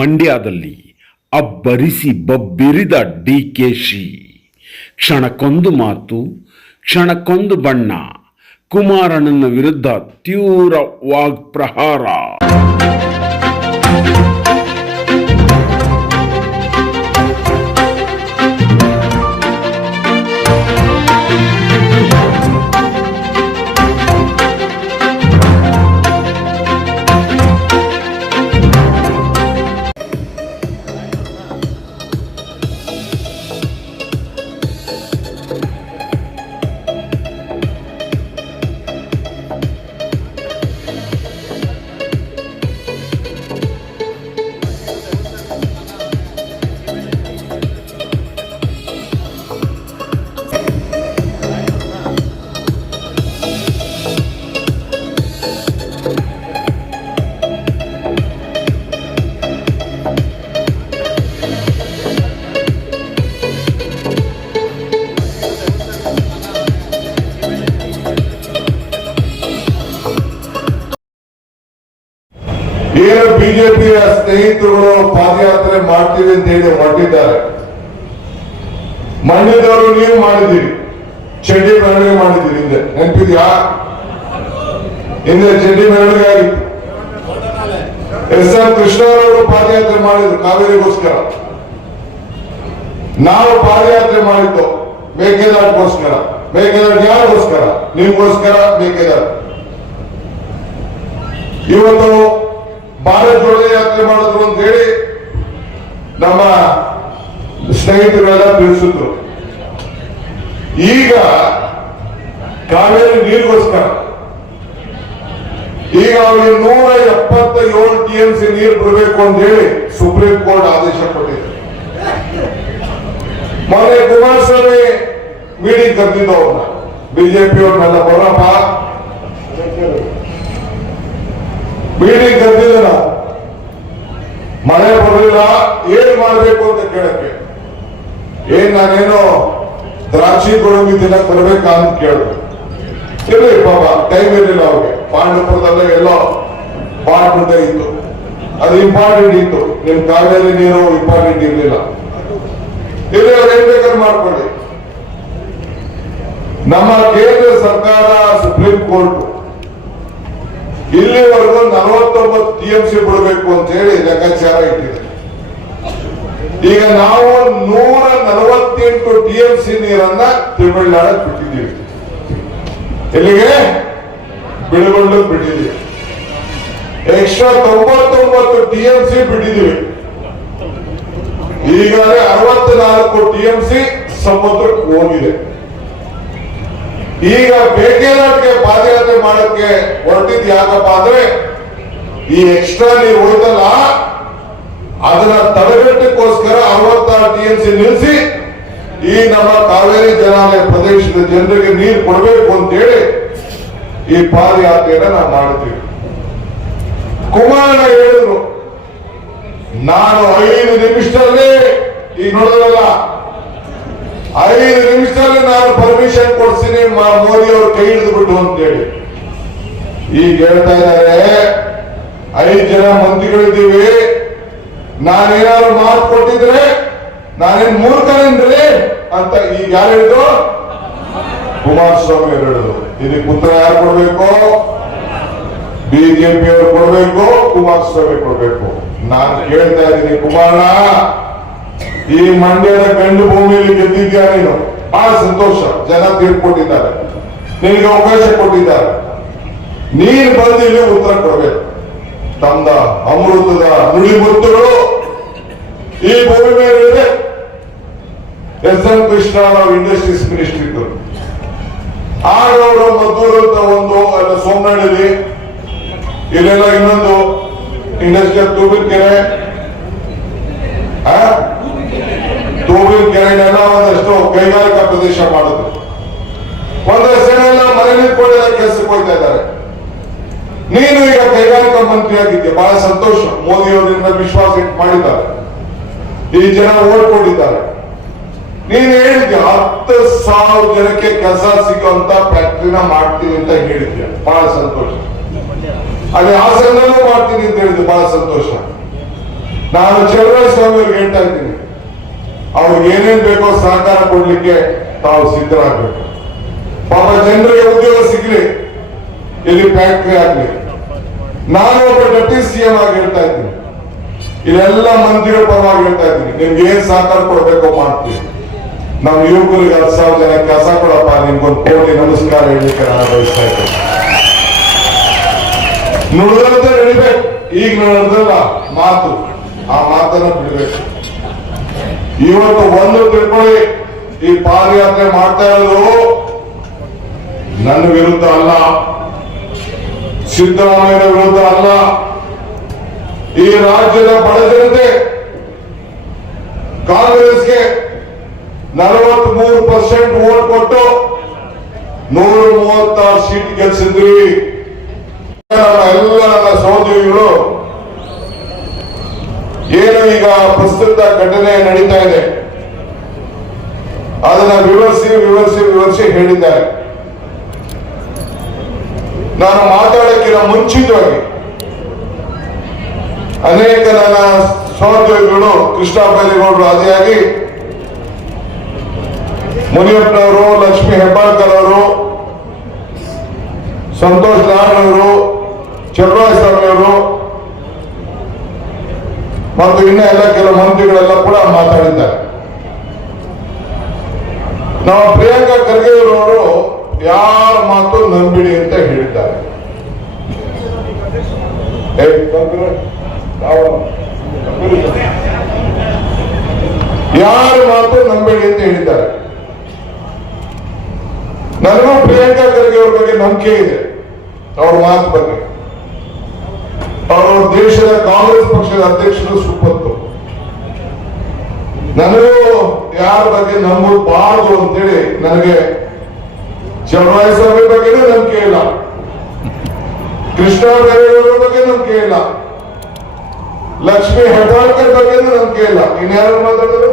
ಮಂಡ್ಯದಲ್ಲಿ ಅಬ್ಬರಿಸಿ ಬಬ್ಬಿರಿದ ಡಿಕೆಶಿ. ಕ್ಷಣಕ್ಕೊಂದು ಮಾತು, ಕ್ಷಣಕ್ಕೊಂದು ಬಣ್ಣ. ಕುಮಾರಣ್ಣನ ವಿರುದ್ಧ ತೀವ್ರ ವಾಗ್ಪ್ರಹಾರ. ಏನು ಬಿಜೆಪಿಯ ಸ್ನೇಹಿತರುಗಳು ಪಾದಯಾತ್ರೆ ಮಾಡ್ತೀವಿ ಅಂತ ಹೇಳಿ ಹೊರಟಿದ್ದಾರೆ. ಮಂಡ್ಯದವರು ನೀವು ಮಾಡಿದ್ದೀರಿ, ಚಡ್ಡಿ ಮೆರವಣಿಗೆ ಮಾಡಿದ್ದೀರಿ. ಹಿಂದೆ ನೆನಪಿದ್ಯಾ? ಹಿಂದೆ ಚಡ್ಡಿ ಮೆರವಣಿಗೆ ಆಗಿತ್ತು. ಎಸ್.ಎಂ. ಕೃಷ್ಣರವರು ಪಾದಯಾತ್ರೆ ಮಾಡಿದ್ರು ಕಾವೇರಿಗೋಸ್ಕರ. ನಾವು ಪಾದಯಾತ್ರೆ ಮಾಡಿದ್ದು ಮೇಕೆದಾಟುಗೋಸ್ಕರ. ಮೇಕೆದಾಟು ಯಾರಿಗೋಸ್ಕರ? ನಿಮ್ಗೋಸ್ಕರ ಮೇಕೆದಾಟು. ಇವತ್ತು ಭಾರತ್ ಜೋಡೋ ಯಾತ್ರೆ ಮಾಡಿದ್ರು ಅಂತ ಹೇಳಿ ನಮ್ಮ ಸ್ನೇಹಿತರೆಲ್ಲ ತಿಳಿಸಿದ್ರು. ಈಗ ಕಾವೇರಿ ನೀರಿಗೋಸ್ಕರ ಈಗ ಅವರಿಗೆ 177 TMC ನೀರು ಬಿಡಬೇಕು ಅಂತ ಹೇಳಿ ಸುಪ್ರೀಂ ಕೋರ್ಟ್ ಆದೇಶ ಕೊಟ್ಟಿದೆ. ಮೊನ್ನೆ ಕುಮಾರಸ್ವಾಮಿ ಮೀಟಿಂಗ್ ಕರೆದಿದ್ದು ಅವ್ರನ್ನ, ಬಿಜೆಪಿ ಅವ್ರನ್ನೆಲ್ಲ ಬರಪ್ಪ ಮೀಟಿಂಗ್ ಕರೆದಿಲ್ಲ, ಮಳೆ ಬರಲಿಲ್ಲ, ಏನ್ ಮಾಡ್ಬೇಕು ಅಂತ ಕೇಳಕ್ಕೆ. ನಾನೇನೋ ದ್ರಾಕ್ಷಿ ಗೋಡಂಬಿ ತಿನ್ನಕ್ ಬರ್ಬೇಕಾ ಅಂತ ಕೇಳಿದ್ರು. ಇರ್ಲಿ ಪಾಪ, ಟೈಮ್ ಇರಲಿಲ್ಲ ಅವ್ರಿಗೆ. ಪಾಂಡವಪುರದಲ್ಲೇ ಎಲ್ಲೋ ಪಾರ್ಟ್ ಇತ್ತು, ಅದು ಇಂಪಾರ್ಟೆಂಟ್ ಇತ್ತು. ನಿಮ್ ಕಾವೇರಿ ನೀರು ಇಂಪಾರ್ಟೆಂಟ್ ಇರ್ಲಿಲ್ಲ. ಇಲ್ಲಿ ಅವ್ರು ಏನ್ ಬೇಕಾದ್ರೆ ಮಾಡ್ಕೊಳ್ಳಿ. ನಮ್ಮ ಕೇಂದ್ರ ಸರ್ಕಾರ, ಸುಪ್ರೀಂ ಕೋರ್ಟ್ ಇಲ್ಲಿವರೆಗೂ 49 TMC ಬಿಡಬೇಕು ಅಂತ ಹೇಳಿ ಲೆಕ್ಕಾಚಾರ ಇಟ್ಟಿದೆ. ಈಗ ನಾವು 148 TMC ನೀರನ್ನ ತಮಿಳುನಾಡಕ್ಕೆ ಬಿಟ್ಟಿದ್ದೀವಿ. ಎಲ್ಲಿಗೆ? ಬಿಡುಗಡೆ ಬಿಟ್ಟಿದ್ದೀವಿ. Extra 99 TMC ಬಿಟ್ಟಿದ್ದೀವಿ. ಈಗಾಗಲೇ 64 TMC ಸಮುದ್ರಕ್ಕೆ ಹೋಗಿದೆ. ಈಗ ಮೇಕೆದಾಟಿಗೆ ಪಾದಯಾತ್ರೆ ಮಾಡಕ್ಕೆ ಹೊರಟಿದ್ ಯಾಕಪ್ಪ ಅಂದ್ರೆ ಈ ಎಕ್ಸ್ಟ್ರಾ ನೀರು ಹೋಯ್ತಲ್ಲ, ಅದನ್ನ ತಡೆಗಟ್ಟಕ್ಕೋಸ್ಕರ 66 TMC ನಿಲ್ಲಿಸಿ ಈ ನಮ್ಮ ಕಾವೇರಿ ಜಲಾನಯ ಪ್ರದೇಶದ ಜನರಿಗೆ ನೀರು ಕೊಡಬೇಕು ಅಂತೇಳಿ ಈ ಪಾದಯಾತ್ರೆಯನ್ನ ನಾವು ಮಾಡಿದ್ವಿ. ಕುಮಾರಣ್ಣ ಹೇಳಿದ್ರು, ನಾನು 5 ನಿಮಿಷದಲ್ಲಿ, ಈಗ ನೋಡಿದ್ರಲ್ಲ, 5 ನಿಮಿಷದಲ್ಲಿ ನಾನು ಪರ್ಮಿಷನ್ ಕೊಡ್ತೀನಿ ಮೋದಿ ಅವರು ಕೈ ಹಿಡಿದು ಬಿಟ್ಟು ಅಂತೇಳಿ. ಈಗ ಹೇಳ್ತಾ ಇದ್ದಾರೆ 5 ಜನ ಮಂತ್ರಿಗಳಿದ್ದೀವಿ, ನಾನೇನಾದ್ರು ಮಾತು ಕೊಟ್ಟಿದ್ರೆ ನಾನೇನ್ ಮೂರ್ಖನೇನ್ರಿ ಅಂತ ಈಗ ಯಾರು ಹೇಳಿದ್ರು? ಕುಮಾರಸ್ವಾಮಿ ಅವರು ಹೇಳಿದ್ರು. ಇದಕ್ಕೆ ಉತ್ತರ ಯಾರು ಕೊಡ್ಬೇಕು? ಬಿಜೆಪಿ ಅವರು ಕೊಡ್ಬೇಕು, ಕುಮಾರಸ್ವಾಮಿ ಕೊಡ್ಬೇಕು. ನಾನು ಕೇಳ್ತಾ ಇದ್ದೀನಿ, ಕುಮಾರಣ್ಣ, ಈ ಮಂಡ್ಯದ ಗಂಡು ಭೂಮಿಯಲ್ಲಿ ಗೆದ್ದಿದ್ಯಾ ನೀನು, ಬಹಳ ಸಂತೋಷ. ಜನ ತೀರ್ಪು ಕೊಟ್ಟಿದ್ದಾರೆ, ನಿನಗೆ ಅವಕಾಶ ಕೊಟ್ಟಿದ್ದಾರೆ. ನೀನು ಬಂದು ಇಲ್ಲಿ ಉತ್ತರ ಕೊಡಬೇಕು. ತಮ್ಮ ಅಮೃತದ ನುಡಿ ಮುತ್ತುಗಳು ಈ ಭೂಮಿ ಮೇಲೆ ಎಸ್.ಎಂ. ಕೃಷ್ಣ ಅವರು ಇಂಡಸ್ಟ್ರೀಸ್ ಮಿನಿಸ್ಟರ್ ಇದ್ದರು. ಆಗ ಅವರು ಮದ್ದೂರು ಅಂತ ಒಂದು ಸೋಮನಹಳ್ಳಿ, ಇಲ್ಲೆಲ್ಲ ಇನ್ನೊಂದು ಇಂಡಸ್ಟ್ರಿಯಲ್ ತೂಬಿನಕೆರೆ ಕೆರೆನೆಲ್ಲ ಒಂದಷ್ಟು ಕೈಗಾರಿಕಾ ಪ್ರದೇಶ ಮಾಡಿದ್ರು. ಒಂದಷ್ಟು ಜನ ಎಲ್ಲ ಮನೆ ನಿಂತ್ಕೊಂಡೆಲ್ಲ ಕೆಲಸಕ್ಕೆ ಹೋಗ್ತಾ ಇದ್ದಾರೆ. ನೀನು ಈಗ ಕೈಗಾರಿಕಾ ಮಂತ್ರಿ ಆಗಿದ್ದೆ, ಬಹಳ ಸಂತೋಷ. ಮೋದಿ ಅವರಿಂದ ವಿಶ್ವಾಸ ಇಟ್ಟು ಮಾಡಿದ್ದಾರೆ, ಈ ಜನ ಓಡ್ಕೊಂಡಿದ್ದಾರೆ. ನೀನು ಹೇಳಿದ್ಯ 10,000 ಜನಕ್ಕೆ ಕೆಲಸ ಸಿಗುವಂತ ಫ್ಯಾಕ್ಟ್ರಿನ ಮಾಡ್ತೀನಿ ಅಂತ ಹೇಳಿದ್ಯ, ಬಹಳ ಸಂತೋಷ. ಅದೇ ಹಾಸನದಲ್ಲೂ ಮಾಡ್ತೀನಿ ಅಂತ ಹೇಳಿದ್ದು, ಬಹಳ ಸಂತೋಷ. ನಾನು ಚಲುವರಾಯಸ್ವಾಮಿ ಅವ್ರಿಗೆ ಹೇಳ್ತಾ ಇದ್ದೀನಿ, ಅವ್ರಿಗೆ ಏನೇನ್ ಬೇಕೋ ಸಹಕಾರ ಕೊಡ್ಲಿಕ್ಕೆ ತಾವು ಸಿದ್ಧರಾಗಬೇಕು. ಪಾಪ ಜನರಿಗೆ ಉದ್ಯೋಗ ಸಿಗ್ಲಿ, ಇಲ್ಲಿ ಫ್ಯಾಕ್ಟರಿ ಆಗ್ಲಿ. ನಾನು ಒಬ್ಬ ಡೆಪ್ಟಿ ಸಿಎಂ ಆಗಿ ಹೇಳ್ತಾ ಇದ್ದೀನಿ, ಇಲ್ಲೆಲ್ಲ ಮಂತ್ರಿಗಳ ಪರವಾಗಿ ಹೇಳ್ತಾ ಇದ್ದೀನಿ, ನಿಮ್ಗೆ ಏನ್ ಸಹಕಾರ ಕೊಡ್ಬೇಕೋ ಮಾಡ್ತೀವಿ. ನಮ್ಮ ಯುವಕರಿಗೆ 10,000 ಜನ ಕೆಲಸ ಕೊಡಪ್ಪ, ನಿಮ್ಗೊಂದು ಕೋಟಿ ನಮಸ್ಕಾರ ಹೇಳಲಿಕ್ಕೆ ನಾನು ಬಯಸ್ತಾ ಇದ್ದೇನೆ. ನುಡಿದಂತೆ ನಡಿಬೇಕು. ಈಗ ನಡೆದಲ್ಲ ಮಾತು, ಆ ಮಾತನ್ನ ಬಿಡಬೇಕು. ಇವತ್ತು ಒಂದು ತಿಳ್ಕೊಳ್ಳಿ, ಈ ಪಾದಯಾತ್ರೆ ಮಾಡ್ತಾ ಇರೋದು ನನ್ನ ವಿರುದ್ಧ ಅಲ್ಲ, ಸಿದ್ದರಾಮಯ್ಯನ ವಿರುದ್ಧ ಅಲ್ಲ. ಈ ರಾಜ್ಯದ ಬಡ ಜನತೆ ಕಾಂಗ್ರೆಸ್ಗೆ 43% ವೋಟ್ ಕೊಟ್ಟು 136 ಸೀಟ್ ಗೆಲ್ಸಿದ್ರಿ. ಎಲ್ಲ ನನ್ನ ಸಹೋದರಿಗಳು ಏನು ಈಗ ಪ್ರಸ್ತುತ ಘಟನೆ ನಡೀತಾ ಇದೆ ಅದನ್ನ ವಿವರಿಸಿ ಹೇಳಿದ್ದಾರೆ. ನಾನು ಮಾತಾಡಕ್ಕಿಂತ ಮುಂಚಿತವಾಗಿ ಅನೇಕ ನನ್ನ ಸಹೋದ್ಯೋಗಿಗಳು ಕೃಷ್ಣ ಬೈರೇಗೌಡರು ಆದಿಯಾಗಿ ಮುನಿಯಪ್ಪನವರು, ಲಕ್ಷ್ಮೀ ಹೆಬ್ಬಾಳ್ಕರ್ ಅವರು, ಸಂತೋಷ್ ಲಾಡ್ ಅವರು, ಚಲುವರಾಯಸ್ವಾಮಿ ಅವರು ಮತ್ತು ಇನ್ನ ಎಲ್ಲ ಕೆಲವು ಮಂತ್ರಿಗಳೆಲ್ಲ ಕೂಡ ಮಾತಾಡಿದ್ದಾರೆ. ನಾವು ಪ್ರಿಯಾಂಕಾ ಖರ್ಗೆ ಅವರು ಯಾರ ಮಾತು ನಂಬಿಡಿ ಅಂತ ಹೇಳಿದ್ದಾರೆ. ಯಾರ ಮಾತು ನಂಬೇಡಿ ಅಂತ ಹೇಳಿದ್ದಾರೆ. ನನಗೂ ಪ್ರಿಯಾಂಕಾ ಖರ್ಗೆ ಅವ್ರ ಬಗ್ಗೆ ನಂಬಿಕೆ ಇದೆ, ಅವ್ರ ಮಾತು ಬಗ್ಗೆ. ಅವರು ದೇಶದ ಕಾಂಗ್ರೆಸ್ ಪಕ್ಷದ ಅಧ್ಯಕ್ಷರು ಸುಪ್ಪತ್ತು. ನನಗೂ ಯಾರ ಬಗ್ಗೆ ನಂಬಬಾರದು ಅಂತೇಳಿ ನನಗೆ ಚಲುವರಾಯಸ್ವಾಮಿ ಬಗ್ಗೆನೂ ನಂಬಿಕೆ ಇಲ್ಲ, ಕೃಷ್ಣ ಬೈರೇಗೌಡರ ಬಗ್ಗೆ ನಂಬಿಕೆ ಇಲ್ಲ, ಲಕ್ಷ್ಮೀ ಹೆಬ್ಬಾಳ್ಕರ್ ಬಗ್ಗೆನೂ ನಂಬಿಕೆ ಇಲ್ಲ. ಇನ್ಯಾರು ಮಾತಾಡೋದು?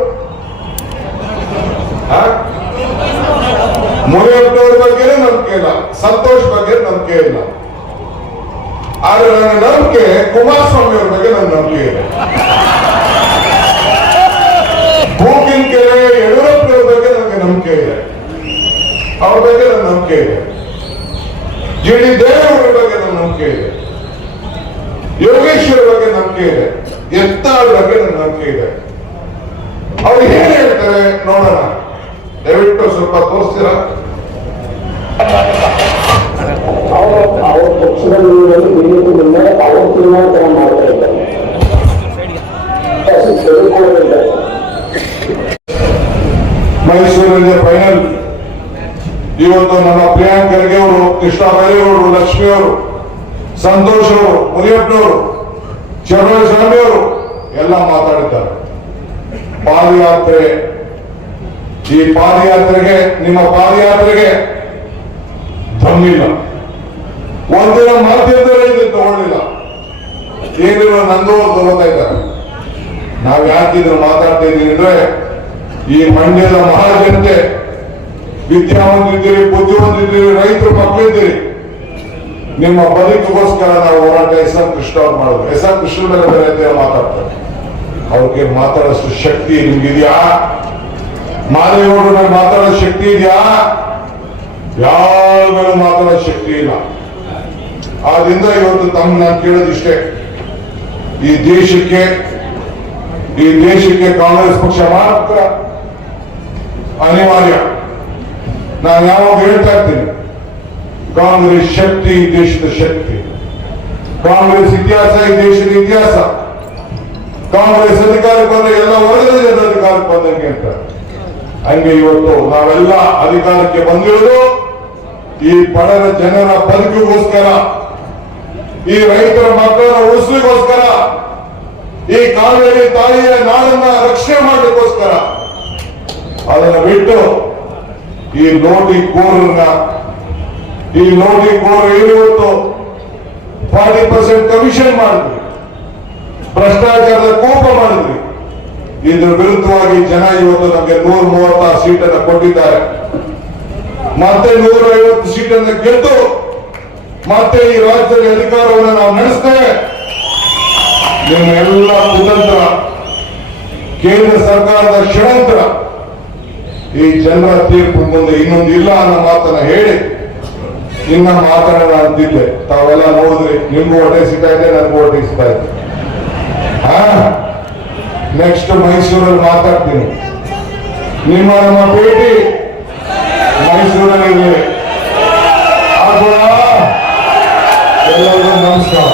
ಮುನಿಯಪ್ಪನವ್ರ ಬಗ್ಗೆನೂ ನಂಬಿಕೆ ಇಲ್ಲ, ಸಂತೋಷ್ ಬಗ್ಗೆ ನಂಬಿಕೆ ಇಲ್ಲ. ಆದ್ರೆ ನನ್ನ ನಂಬಿಕೆ ಕುಮಾರಸ್ವಾಮಿ ಅವ್ರ ಬಗ್ಗೆ ನನ್ನ ನಂಬಿಕೆ ಇದೆ. ಹೂಕಿನ ಕೆರೆ ಯಡಿಯೂರಪ್ಪನವ್ರ ಬಗ್ಗೆ ನನಗೆ ನಂಬಿಕೆ ಇದೆ, ಅವ್ರ ಬಗ್ಗೆ ನನ್ನ ನಂಬಿಕೆ ಇದೆ. ಜಿಡಿ ದೇವೇಗೌಡರ ಬಗ್ಗೆ ನನ್ನ ನಂಬಿಕೆ ಇದೆ, ಯೋಗೇಶ್ವರ ಬಗ್ಗೆ ನಂಬಿಕೆ ಇದೆ, ಎತ್ತಾಳ್ ಬಗ್ಗೆ ನನ್ನ ನಂಬಿಕೆ ಇದೆ. ಅವ್ರು ಏನ್ ಹೇಳ್ತಾರೆ ನೋಡೋಣ, ದಯವಿಟ್ಟು ಸ್ವಲ್ಪ ತೋರಿಸ್ತೀರಾ? ಅವ್ರ ಪಕ್ಷದಲ್ಲಿ ಬಿಜೆಪಿಯಿಂದ ಅವ್ರ ತೀರ್ಮಾನ ಮಾಡ್ತಾ ಇದ್ದಾರೆ. ಮೈಸೂರಲ್ಲಿ ಫೈನಲ್ ಇವತ್ತು ನಮ್ಮ ಪ್ರಿಯಾಂಕ್ ಖರ್ಗೆ ಅವರು, ಕೃಷ್ಣ ಬೈರೇಗೌಡರು, ಲಕ್ಷ್ಮಿ ಅವರು, ಸಂತೋಷ್ ಅವರು, ಮುನಿಯಪ್ಪನವರು, ಚಲುವರಾಯಸ್ವಾಮಿ ಅವರು ಎಲ್ಲ ಮಾತಾಡಿದ್ದಾರೆ. ಪಾದಯಾತ್ರೆ, ಈ ಪಾದಯಾತ್ರೆಗೆ, ನಿಮ್ಮ ಪಾದಯಾತ್ರೆಗೆ ದಮ್ಮಿಲ್ಲ. ಒಂದಿನ ಮಾಧ್ಯಮದಲ್ಲಿ ಇದು ತಗೊಳ್ಳಿಲ್ಲ, ಏನಿರೋ ನಂದು ತಗೋತಾ ಇದ್ದಾರೆ. ನಾವ್ ಯಾಕಿದ್ರು ಮಾತಾಡ್ತಾ ಇದ್ದೀವಿ ಅಂದ್ರೆ, ಈ ಮಂಡ್ಯದ ಮಹಾಜನತೆ ವಿದ್ಯಾವಂತಿದ್ದೀರಿ, ಬುದ್ಧಿವಂತಿದ್ದೀರಿ, ರೈತರು ಮಕ್ಕಳಿದ್ದೀರಿ, ನಿಮ್ಮ ಬದುಕಿಗೋಸ್ಕರ ನಾವು ಹೋರಾಟ ಎಸ್.ಎಂ. ಕೃಷ್ಣ ಅವ್ರು ಮಾಡಿದ್ರು. ಎಸ್.ಎಂ. ಕೃಷ್ಣ ಮೇಲೆ ಬೇರೆ ಮಾತಾಡ್ತಾರೆ. ಅವ್ರಿಗೆ ಮಾತಾಡೋಷ್ಟು ಶಕ್ತಿ ನಿಮ್ಗಿದ್ಯಾ? ಮಾದೇಗೌಡರ ಮೇಲೆ ಮಾತಾಡೋ ಶಕ್ತಿ ಇದೆಯಾ? ಯಾರ ಮೇಲೆ ಮಾತಾಡೋ ಶಕ್ತಿ ಇಲ್ಲ. ಆದ್ರಿಂದ ಇವತ್ತು ನಾನು ಕೇಳೋದಿಷ್ಟೇ, ಈ ದೇಶಕ್ಕೆ ಕಾಂಗ್ರೆಸ್ ಪಕ್ಷ ಮಾತ್ರ ಅನಿವಾರ್ಯ. ನಾನು ಯಾವಾಗ ಹೇಳ್ತಾ ಇರ್ತೀನಿ, ಕಾಂಗ್ರೆಸ್ ಶಕ್ತಿ ಈ ದೇಶದ ಶಕ್ತಿ, ಕಾಂಗ್ರೆಸ್ ಇತಿಹಾಸ ಈ ದೇಶದ ಇತಿಹಾಸ. ಕಾಂಗ್ರೆಸ್ ಅಧಿಕಾರಕ್ಕೆ ಬಂದ್ರೆ ಎಲ್ಲ ವರ್ಗದ ಜನರ ಅಧಿಕಾರಕ್ಕೆ ಬಂದಂಗೆ ಅಂತ. ಹಂಗೆ ಇವತ್ತು ನಾವೆಲ್ಲ ಅಧಿಕಾರಕ್ಕೆ ಬಂದಿರೋದು ಈ ಬಡರ ಜನರ ಬದುಕಿಗೋಸ್ಕರ, ಈ ರೈತರ ಮಕ್ಕಳ ಉಳಿಸ್ಲಿಗೋಸ್ಕರ, ಈ ಕಾವೇರಿ ತಾಯಿಯ ನಾಡನ್ನ ರಕ್ಷಣೆ ಮಾಡಲಿಕ್ಕೋಸ್ಕರ. ಅದನ್ನ ಬಿಟ್ಟು ಈ ನೋಟಿ ಕೋರನ್ನ, ಈ ನೋಟಿ ಕೋರ ಇವತ್ತು 40% ಕಮಿಷನ್ ಮಾಡಿದ್ರಿ, ಭ್ರಷ್ಟಾಚಾರದ ಕೋಪ ಮಾಡಿದ್ರಿ. ಇದ್ರ ವಿರುದ್ಧವಾಗಿ ಜನ ಇವತ್ತು ನಮಗೆ 136 ಸೀಟನ್ನು ಕೊಟ್ಟಿದ್ದಾರೆ. ಮತ್ತೆ 150 ಸೀಟನ್ನು ಗೆದ್ದು ಮತ್ತೆ ಈ ರಾಜ್ಯದ ಅಧಿಕಾರವನ್ನು ನಾವು ನಡೆಸ್ತೇವೆ. ನಿಮ್ಮ ಎಲ್ಲ ಕುತಂತ್ರ, ಕೇಂದ್ರ ಸರ್ಕಾರದ ಷಡ್ಯಂತ್ರ ಈ ಜನರ ತೀರ್ಪು ಮುಂದೆ ಇನ್ನೊಂದು ಇಲ್ಲ ಅನ್ನೋ ಮಾತನ್ನ ಹೇಳಿ ಇನ್ನ ಮಾತಾಡೋಣ ಅಂತಿದ್ದೆ. ತಾವೆಲ್ಲ ನೋಡಿದ್ರಿ, ನಿಮ್ಗೂ ಹೊಟ್ಟೆ ಸಿಗ್ತಾ ಇದೆ, ನನಗೂ ಹೊಟ್ಟೆ ಸಿಗ್ತಾ ಇದೆ. ನೆಕ್ಸ್ಟ್ ಮೈಸೂರಲ್ಲಿ ಮಾತಾಡ್ತೀನಿ. ನಮ್ಮ ಭೇಟಿ ಮೈಸೂರಲ್ಲಿ ಎಲ್ಲರಿಗೂ ನಮಸ್ಕಾರ.